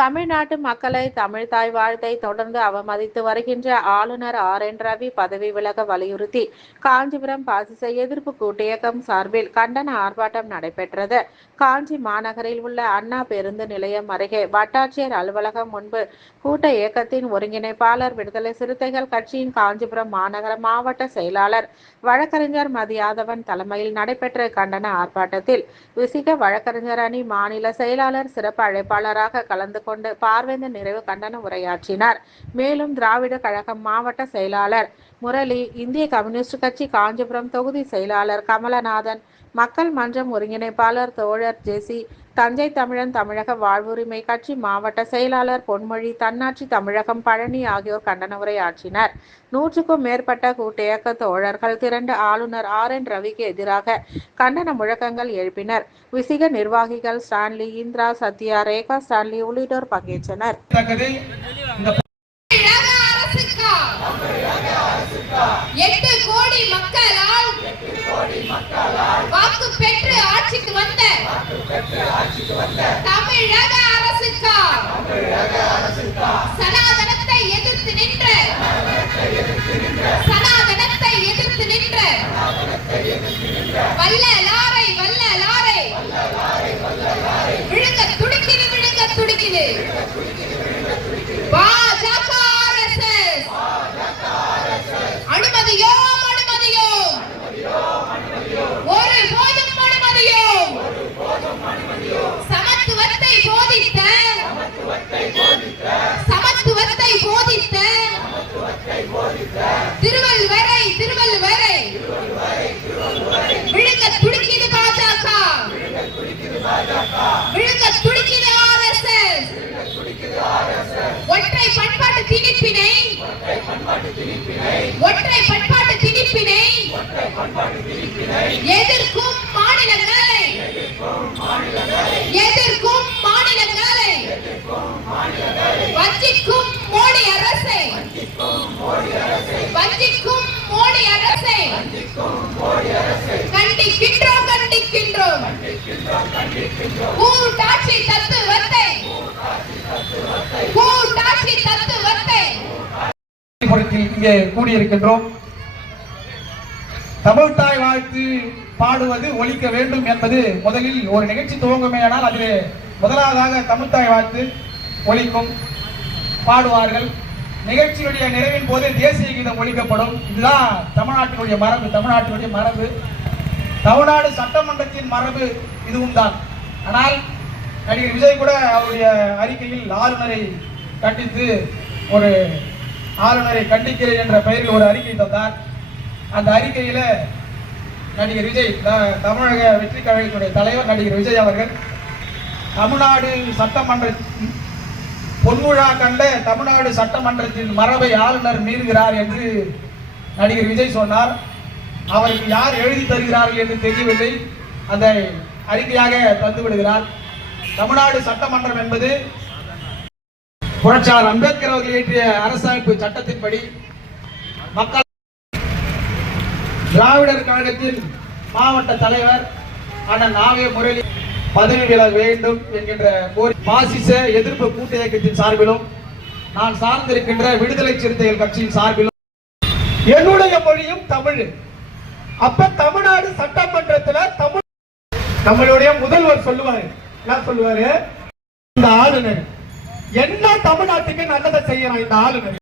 தமிழ்நாட்டு மக்களை தமிழ்தாய் வாழ்த்தை தொடர்ந்து அவமதித்து வருகின்ற ஆளுநர் RN ரவி பதவி விலக வலியுறுத்தி காஞ்சிபுரம் பாசிச எதிர்ப்பு கூட்டியக்கம் சார்பில் கண்டன ஆர்ப்பாட்டம் நடைபெற்றது. காஞ்சி மாநகரில் உள்ள அண்ணா பேருந்து நிலையம் அருகே வட்டாட்சியர் அலுவலகம் முன்பு கூட்ட இயக்கத்தின் ஒருங்கிணைப்பாளர் விடுதலை சிறுத்தைகள் கட்சியின் காஞ்சிபுரம் மாநகர மாவட்ட செயலாளர் வழக்கறிஞர் மதியாதவன் தலைமையில் நடைபெற்ற கண்டன ஆர்ப்பாட்டத்தில் விசிக வழக்கறிஞர் அணி மாநில செயலாளர் சிறப்பு அழைப்பாளராக கலந்து கொண்டு பார்வேந்தர் நிறைவு கண்டன உரையாற்றினார். மேலும் திராவிட கழகம் மாவட்ட செயலாளர் முரளி, இந்திய கம்யூனிஸ்ட் கட்சி காஞ்சிபுரம் தொகுதி செயலாளர் கமலநாதன், மக்கள் மன்றம் ஒருங்கிணைப்பாளர் தோழர் ஜெசி, தஞ்சை தமிழன் தமிழக வாழ்வுரிமை கட்சி மாவட்ட செயலாளர் பொன்மொழி, தன்னாட்சி தமிழகம் பழனி ஆகியோர் கண்டன உரையாற்றினர். 100க்கும் மேற்பட்ட கூட்டியக்க தோழர்கள் திரண்டு ஆளுநர் RN ரவிக்கு எதிராக கண்டன முழக்கங்கள் எழுப்பினர். விசிக நிர்வாகிகள் ஸ்டான்லி, இந்திரா, சத்யா, ரேகா ஸ்டான்லி உள்ளிட்டோர் பங்கேற்றனர். 8 கோடி மக்களால் வாக்கு பெற்று ஆட்சிக்கு வந்த தமிழக அரசுக்கா சனாதனத்தை எதிர்த்து நின்ற வள்ளலாரை விழுங்க துடிக்குது பாஜக RSS அனுமதியோம் ஒருபோதும் அனுமதியோம். சமத்துவத்தை போதித்த திருவள்ளுவரை விழுங்க துடிக்குது பாஜக, விழுங்க துடிக்குது RSS. ஒற்றை பண்பாட்டு திணிப்பினை எதிர்க்கும் மாநிலங்களை வஞ்சிக்கும் மோடி அரசை கண்டிக்கின்றோம். கூட்டாட்சி தத்துவத்தை இங்கே கூடியிருக்கின்றோம். தமிழ்தாய் வாழ்த்து பாடுவது ஒலிக்க வேண்டும் என்பது முதலில் ஒரு நிகழ்ச்சி துவங்குமேயானால் அதில் முதலாவதாக தமிழ்தாய் வாழ்த்து ஒலிக்கும், பாடுவார்கள். நிகழ்ச்சியுடைய நிறைவின் போது தேசிய கீதம் ஒலிக்கப்படும். இதுதான் தமிழ்நாட்டினுடைய மரபு. தமிழ்நாடு சட்டமன்றத்தின் மரபு இதுவும் தான். ஆனால் நடிகர் விஜய் கூட அவருடைய அறிக்கையில் ஆளுநரை கண்டிக்கிறேன் என்ற பெயரில் ஒரு அறிக்கை தந்தார். அந்த அறிக்கையில நடிகர் விஜய், தமிழக வெற்றி கழகத்துடைய தலைவர் நடிகர் விஜய் அவர்கள் தமிழ்நாடு சட்டமன்ற பொன்விழா கண்ட தமிழ்நாடு சட்டமன்றத்தின் மரபை ஆளுநர் மீறுகிறார் என்று நடிகர் விஜய் சொன்னார். அவருக்கு யார் எழுதி தருகிறார்கள் என்று தெரியவில்லை. அந்த அறிக்கையாக தந்து விடுகிறார். தமிழ்நாடு சட்டமன்றம் என்பது புரட்சியாளர் அம்பேத்கர் அவர்கள் இயற்றிய அரசமைப்பு சட்டத்தின்படி மக்கள் திராவிடர் கழகத்தின் மாவட்ட தலைவர் அண்ணன் நாவே முரளி பதவி விலக வேண்டும் என்கின்ற பாசிச எதிர்ப்பு கூட்டு இயக்கத்தின் சார்பிலும் நான் சார்ந்திருக்கின்ற விடுதலை சிறுத்தைகள் கட்சியின் சார்பிலும் என்னுடைய மொழியும் தமிழ். அப்ப தமிழ்நாடு சட்டமன்றத்தில் தமிழுடைய முதல்வர் சொல்லுவாரு, என்ன சொல்லுவாரு, இந்த ஆளுநர் என்ன தமிழ்நாட்டுக்கு நல்லதை செய்யறான் இந்த ஆளுநர்.